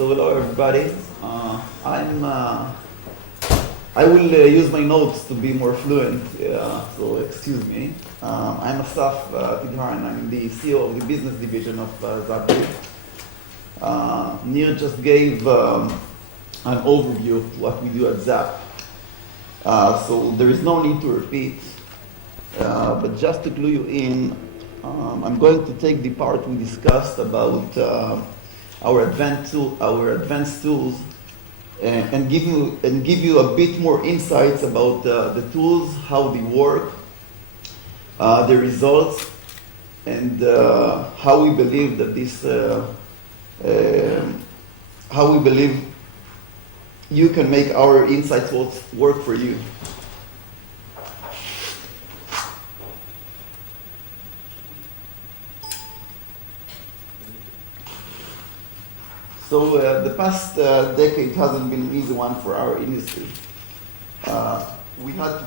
So hello everybody. I will use my notes to be more fluent, so excuse me. I'm Assaf Tidar and I'm the CEO of the business division of Zappi. Nir just gave an overview of what we do at Zap. So there is no need to repeat, but just to clue you in, I'm going to take the part we discussed about our advanced tools and give you a bit more insights about the tools, how they work, the results, and how we believe that how we believe you can make our insights work for you. So the past decade hasn't been an easy one for our industry. We had to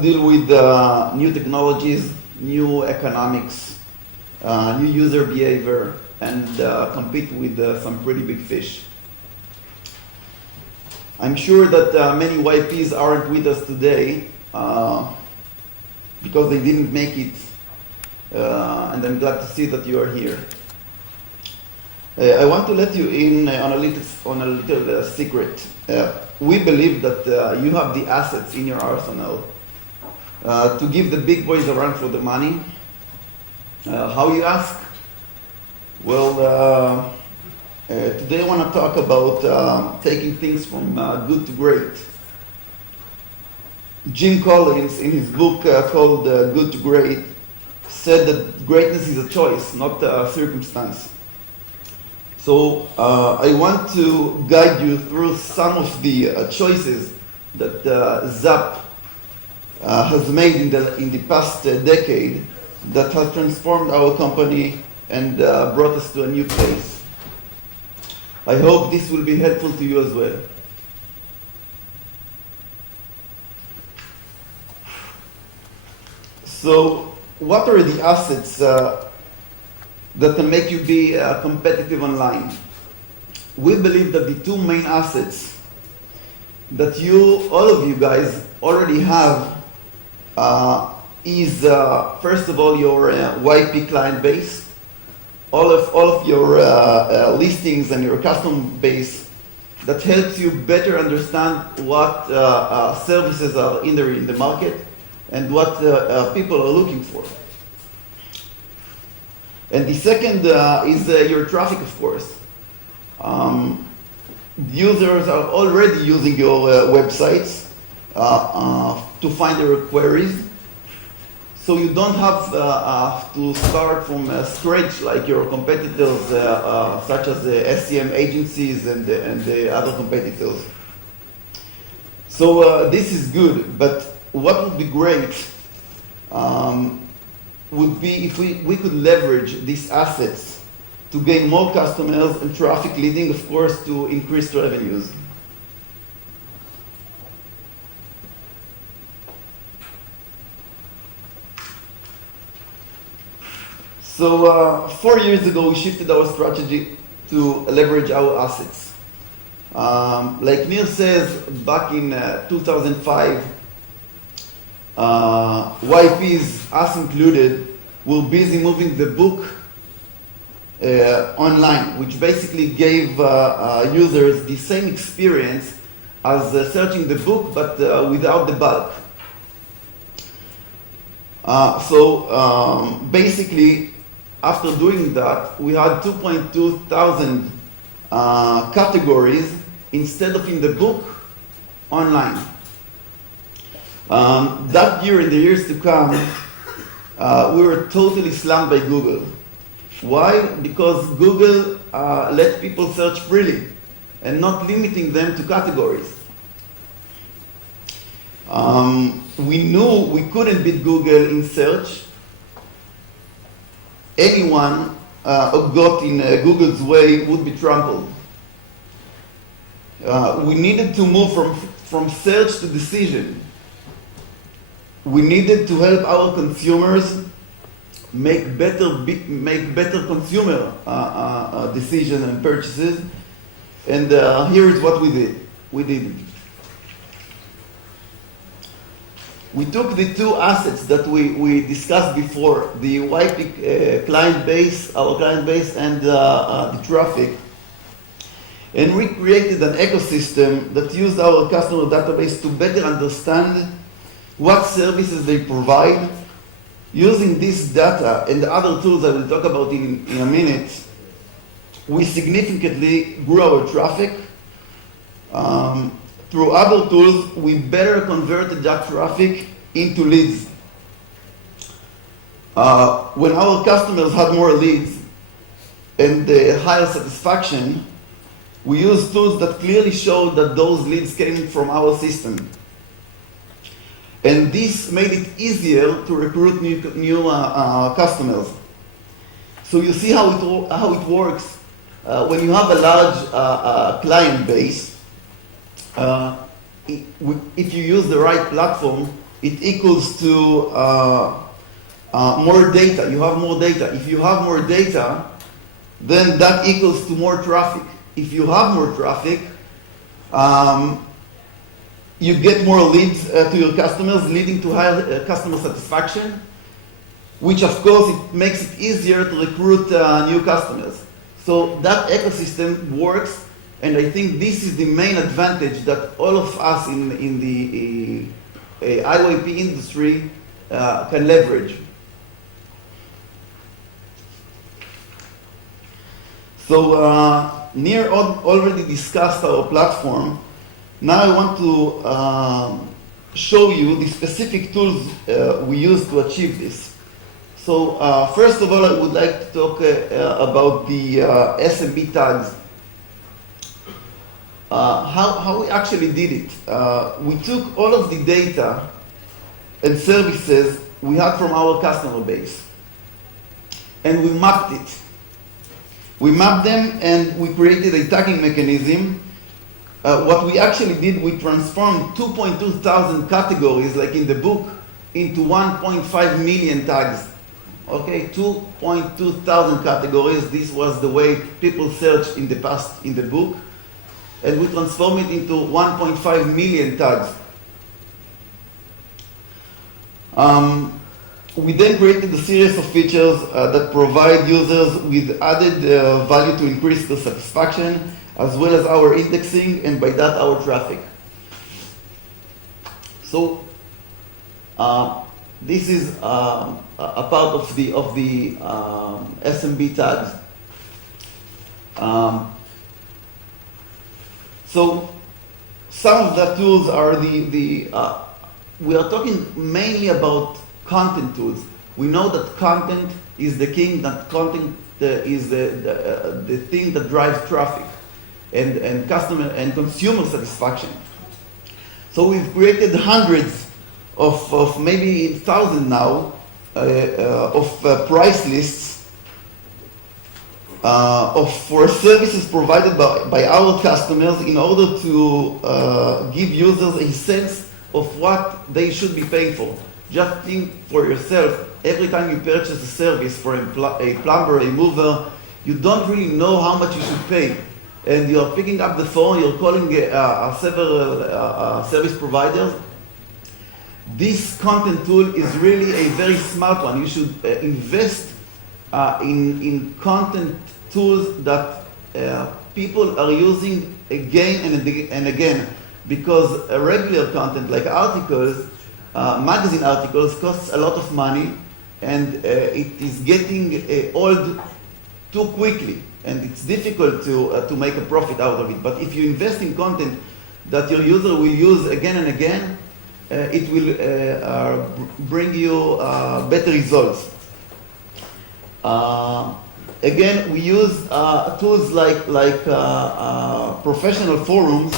deal with new technologies, new economics, new user behavior, and compete with some pretty big fish. I'm sure that many YPs aren't with us today because they didn't make it, and I'm glad to see that you are here. I want to let you in on a little secret. We believe that you have the assets in your arsenal to give the big boys a run for the money. How you ask? Well, today I want to talk about taking things from good to great. Jim Collins, in his book called Good to Great, said that greatness is a choice, not a circumstance. So I want to guide you through some of the choices that Zap has made in the past decade that has transformed our company and brought us to a new place. I hope this will be helpful to you as well. So, what are the assets that can make you be competitive online? We believe that the two main assets that all of you guys already have is first of all your YP client base. All of your listings and your custom base that helps you better understand what services are in the market and what people are looking for. And the second is your traffic, of course. Users are already using your websites to find their queries. So you don't have to start from scratch like your competitors, such as the SCM agencies and the other competitors. So this is good, but what would be great would be if we could leverage these assets to gain more customers and traffic, leading, of course, to increased revenues. So 4 years ago, we shifted our strategy to leverage our assets. Like Nir says, back in 2005, YPs, us included, were busy moving the book online, which basically gave users the same experience as searching the book, but without the bulk. So basically, after doing that, we had 2.2 thousand categories instead of in the book, online. That year and the years to come, we were totally slammed by Google. Why? Because Google let people search freely and not limiting them to categories. We knew we couldn't beat Google in search. Anyone who got in Google's way would be trampled. We needed to move from search to decision. We needed to help our consumers make better consumer decisions and purchases. And here is what we did. We took the two assets that we discussed before, the YP client base, our client base, and the traffic, and we created an ecosystem that used our customer database to better understand what services they provide. Using this data and the other tools I will talk about in a minute, we significantly grew our traffic. Through other tools, we better converted that traffic into leads. When our customers had more leads and higher satisfaction, we used tools that clearly showed that those leads came from our system. And this made it easier to recruit new customers. So you see how it works. When you have a large client base, if you use the right platform, it equals to more data. You have more data. If you have more data, then that equals to more traffic. If you have more traffic, you get more leads to your customers, leading to higher customer satisfaction, which of course it makes it easier to recruit new customers. So that ecosystem works, and I think this is the main advantage that all of us in the IYP industry can leverage. So Nir already discussed our platform. Now I want to show you the specific tools we use to achieve this. So first of all, I would like to talk about the SMB tags. How we actually did it. We took all of the data and services we had from our customer base, and we mapped it. We mapped them and we created a tagging mechanism. What we actually did, we transformed 2.2 thousand categories, like in the book, into 1.5 million tags. Okay, 2.2 thousand categories. This was the way people searched in the past in the book. And we transformed it into 1.5 million tags. We then created a series of features that provide users with added value to increase their satisfaction, as well as our indexing, and by that our traffic. So this is a part of the SMB tags. So some of the tools are we are talking mainly about content tools. We know that content is the king, that content is the thing that drives traffic and customer and consumer satisfaction. So we've created hundreds of maybe 1,000 now of price lists for services provided by our customers in order to give users a sense of what they should be paying for. Just think for yourself, every time you purchase a service for a plumber, a mover, you don't really know how much you should pay. And you're picking up the phone, you're calling several service providers. This content tool is really a very smart one. You should invest in content tools that people are using again and again, because regular content like articles, magazine articles, costs a lot of money, and it is getting old too quickly, and it's difficult to make a profit out of it. But if you invest in content that your user will use again and again, it will bring you better results. Again, we use tools like professional forums.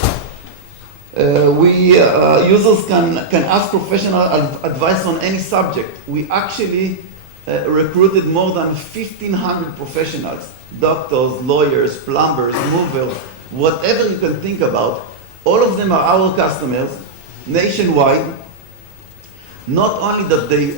Users can ask professional advice on any subject. We actually recruited more than 1,500 professionals, doctors, lawyers, plumbers, movers, whatever you can think about. All of them are our customers nationwide. Not only that they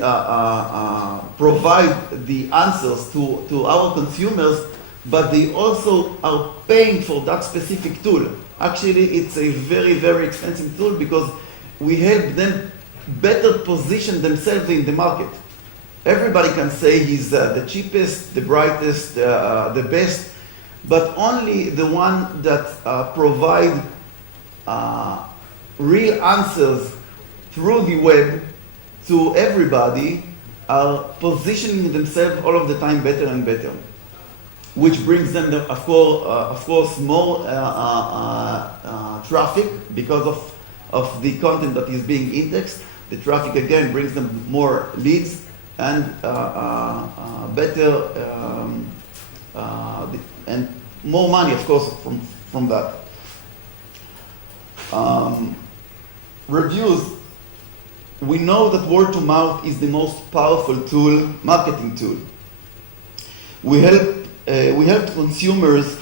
provide the answers to our consumers, but they also are paying for that specific tool. Actually, it's a very, very expensive tool because we help them better position themselves in the market. Everybody can say he's the cheapest, the brightest, the best, but only the one that provide real answers through the web to everybody are positioning themselves all of the time better and better, which brings them, of course, more traffic because of the content that is being indexed. The traffic again brings them more leads and better and more money, of course, from that. Reviews. We know that word to mouth is the most powerful tool, marketing tool. We help consumers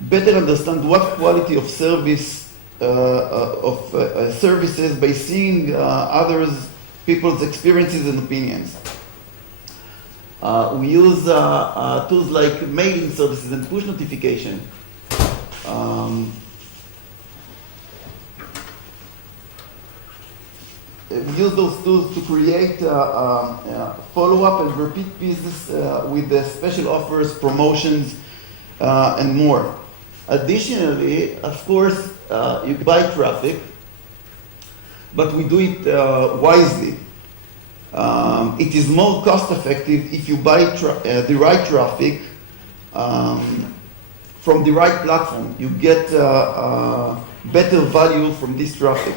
better understand what quality of service services by seeing others, people's experiences and opinions. We use tools like mailing services and push notification. We use those tools to create follow-up and repeat business with the special offers, promotions, and more. Additionally, of course, you buy traffic, but we do it wisely. It is more cost-effective if you buy the right traffic from the right platform. You get better value from this traffic.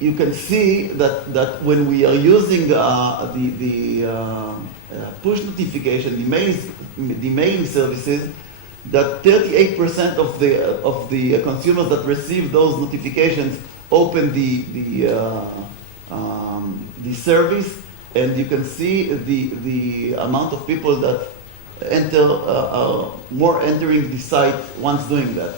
You can see that when we are using the push notification, the mailing services, that 38% of the consumers that receive those notifications open the service, and you can see the amount of people that enter more entering the site once doing that.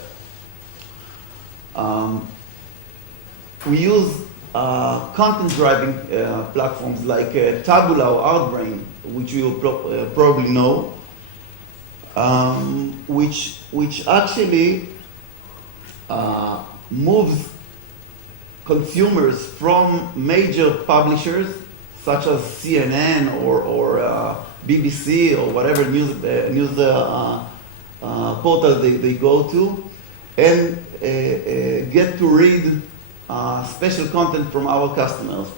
We use content driving platforms like Taboola or Outbrain, which you will probably know, which actually moves consumers from major publishers such as CNN or BBC or whatever news portal they go to, and get to read special content from our customers.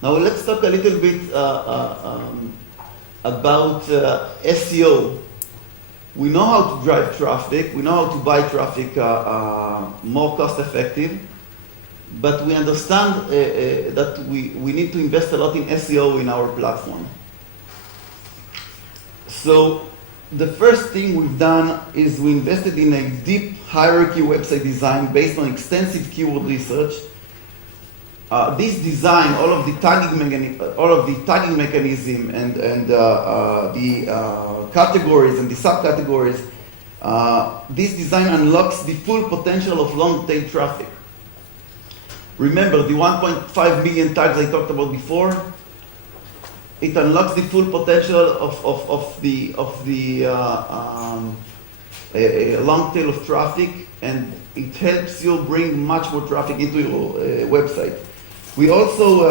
Now let's talk a little bit about SEO. We know how to drive traffic, we know how to buy traffic more cost effective, but we understand that we need to invest a lot in SEO in our platform. So the first thing we've done is we invested in a deep hierarchy website design based on extensive keyword research. This design, all of the tagging mechanism and the categories and the subcategories, this design unlocks the full potential of long-tail traffic. Remember the 1.5 million tags I talked about before? It unlocks the full potential of the long tail of traffic, and it helps you bring much more traffic into your website. We also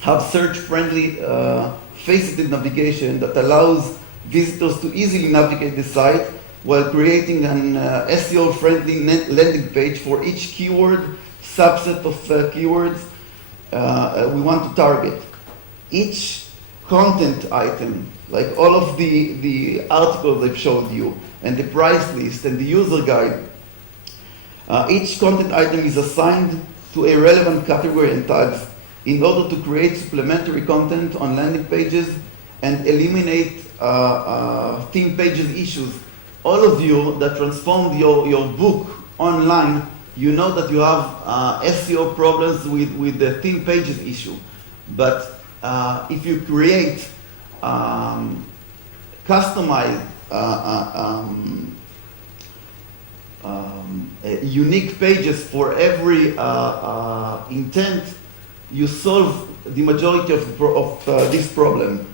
have search-friendly faceted navigation that allows visitors to easily navigate the site while creating an SEO-friendly landing page for each keyword, subset of keywords we want to target. Each content item, like all of the articles I've showed you, and the price list and the user guide, each content item is assigned to a relevant category and tags in order to create supplementary content on landing pages and eliminate theme pages issues. All of you that transformed your book online, you know that you have SEO problems with the theme pages issue. But if you create customize unique pages for every intent, you solve the majority of this problem.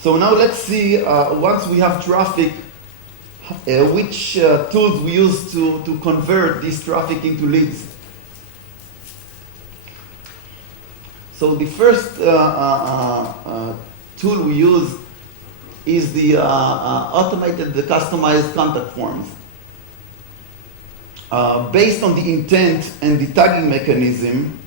So now let's see, once we have traffic, which tools we use to convert this traffic into leads. So the first tool we use is the automated customized contact forms. Based on the intent and the tagging mechanism,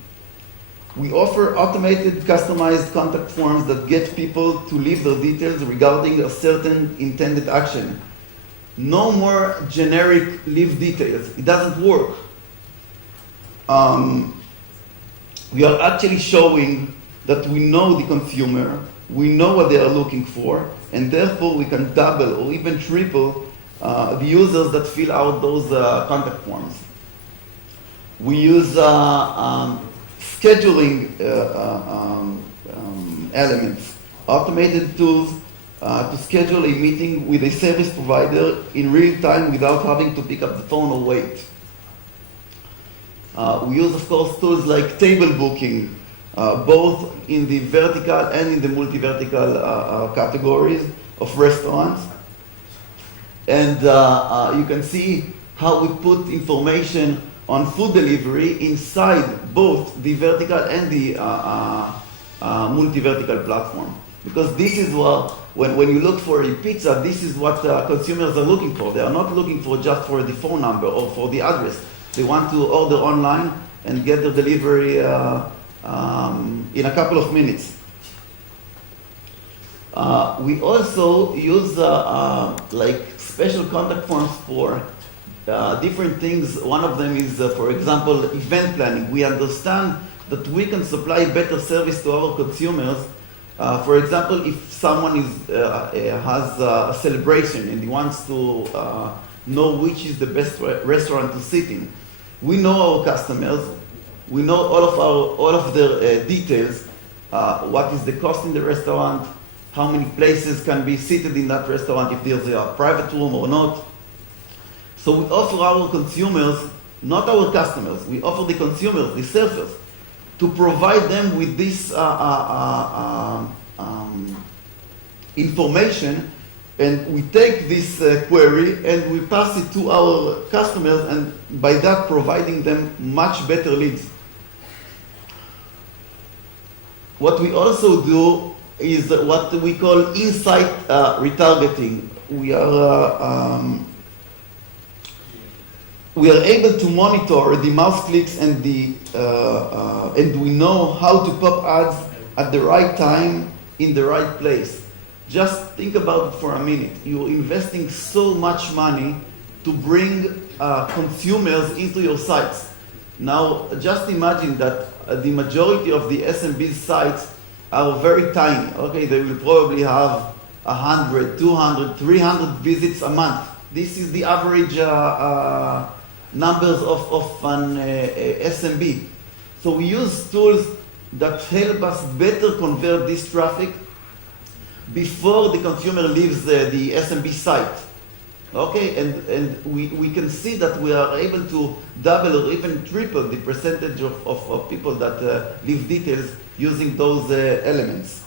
we offer automated customized contact forms that get people to leave their details regarding a certain intended action. No more generic leave details. It doesn't work. We are actually showing that we know the consumer, we know what they are looking for, and therefore we can double or even triple the users that fill out those contact forms. We use scheduling elements, automated tools to schedule a meeting with a service provider in real time without having to pick up the phone or wait. We use, of course, tools like table booking, both in the vertical and in the multi-vertical categories of restaurants. And you can see how we put information on food delivery inside both the vertical and the multi-vertical platform. Because this is what, when you look for a pizza, this is what consumers are looking for. They are not looking for just for the phone number or for the address. They want to order online and get the delivery in a couple of minutes. We also use like special contact forms for different things. One of them is, for example, event planning. We understand that we can supply better service to our consumers. For example, if someone has a celebration and he wants to know which is the best restaurant to sit in, we know our customers. We know all of their details. What is the cost in the restaurant? How many places can be seated in that restaurant, if there's a private room or not. So we offer our consumers, not our customers, we offer the consumers, the surfers, to provide them with this information, and we take this query and we pass it to our customers, and by that providing them much better leads. What we also do is what we call insight retargeting. We are able to monitor the mouse clicks and we know how to pop ads at the right time in the right place. Just think about it for a minute. You're investing so much money to bring consumers into your sites. Now, just imagine that the majority of the SMB sites are very tiny. Okay, they will probably have 100, 200, 300 visits a month. This is the average numbers of an SMB. So we use tools that help us better convert this traffic before the consumer leaves the SMB site. Okay, and we can see that we are able to double or even triple the percentage of people that leave details using those elements.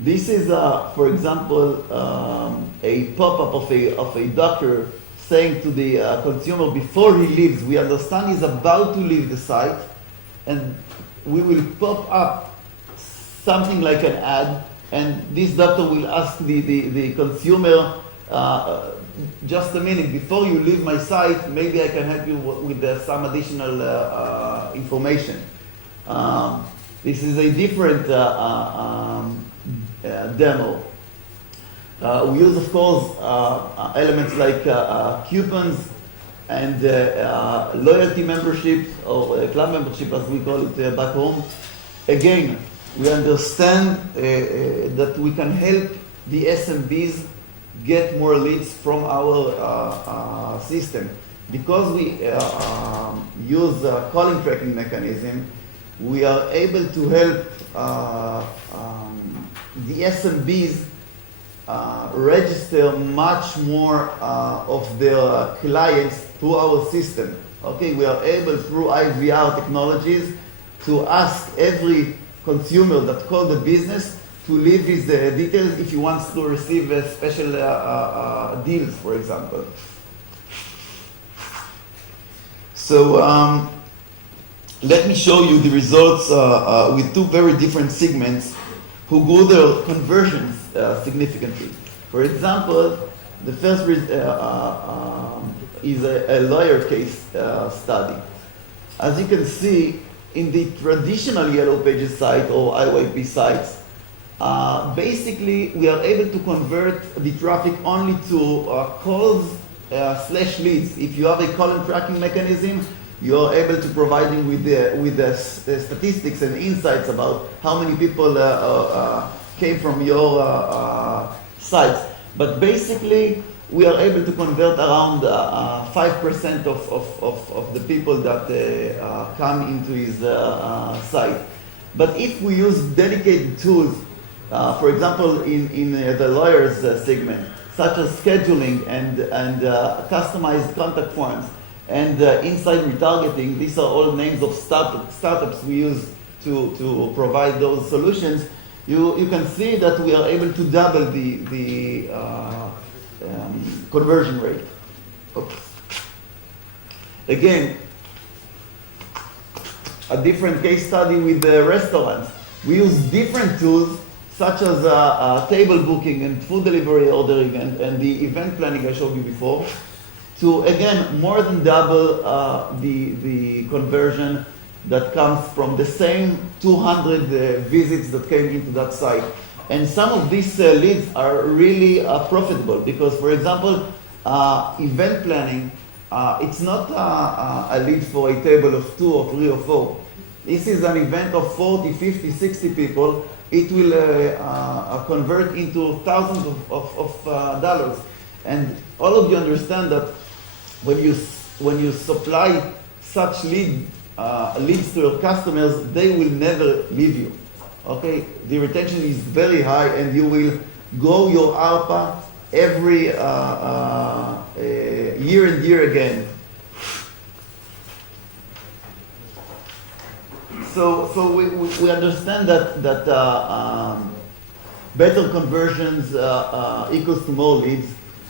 This is, for example, a pop-up of a doctor saying to the consumer before he leaves, we understand he's about to leave the site, and we will pop up something like an ad, and this doctor will ask the consumer, just a minute, before you leave my site, maybe I can help you with some additional information. This is a different demo. We use, of course, elements like coupons and loyalty membership, or club membership as we call it back home. Again, we understand that we can help the SMBs get more leads from our system. Because we use a calling tracking mechanism, we are able to help the SMBs register much more of their clients through our system. Okay, we are able through IVR technologies to ask every consumer that called the business to leave his details if he wants to receive special deals, for example. So let me show you the results with two very different segments who grew their conversions significantly. For example, the first is a lawyer case study. As you can see, in the traditional Yellow Pages site or IYP sites, basically we are able to convert the traffic only to calls / leads. If you have a call and tracking mechanism, you are able to provide them with the statistics and insights about how many people came from your sites. But basically, we are able to convert around 5% of the people that come into his site. But if we use dedicated tools, for example, in the lawyers segment, such as scheduling and customized contact forms and inside retargeting, these are all names of startups we use to provide those solutions. You can see that we are able to double the conversion rate. Oops. Again, a different case study with the restaurants. We use different tools such as table booking and food delivery ordering and the event planning I showed you before to, again, more than double the conversion that comes from the same 200 visits that came into that site. And some of these leads are really profitable because, for example, event planning, it's not a lead for a table of 2 or 3 or 4. This is an event of 40, 50, 60 people. It will convert into thousands of dollars. And all of you understand that when you supply such leads to your customers, they will never leave you. Okay, the retention is very high, and you will grow your ARPA every year and year again. So we understand that better conversions equals to more leads.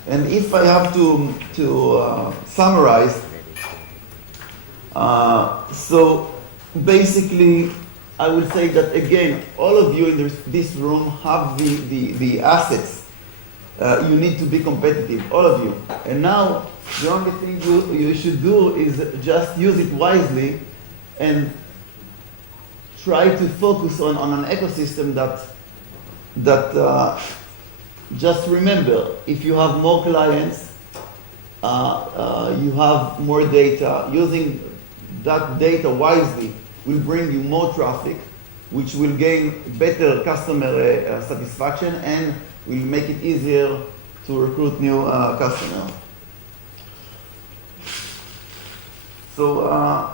And if I have to summarize, so basically, I would say that again, all of you in this room have the assets. You need to be competitive, all of you. And now, the only thing you should do is just use it wisely and try to focus on an ecosystem that just remember, if you have more clients, you have more data. Using that data wisely will bring you more traffic, which will gain better customer satisfaction and will make it easier to recruit new customers. So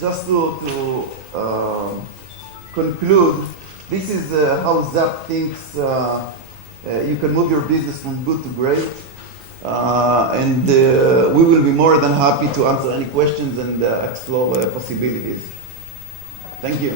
just to conclude, this is how Zap thinks you can move your business from good to great. And we will be more than happy to answer any questions and explore possibilities. Thank you.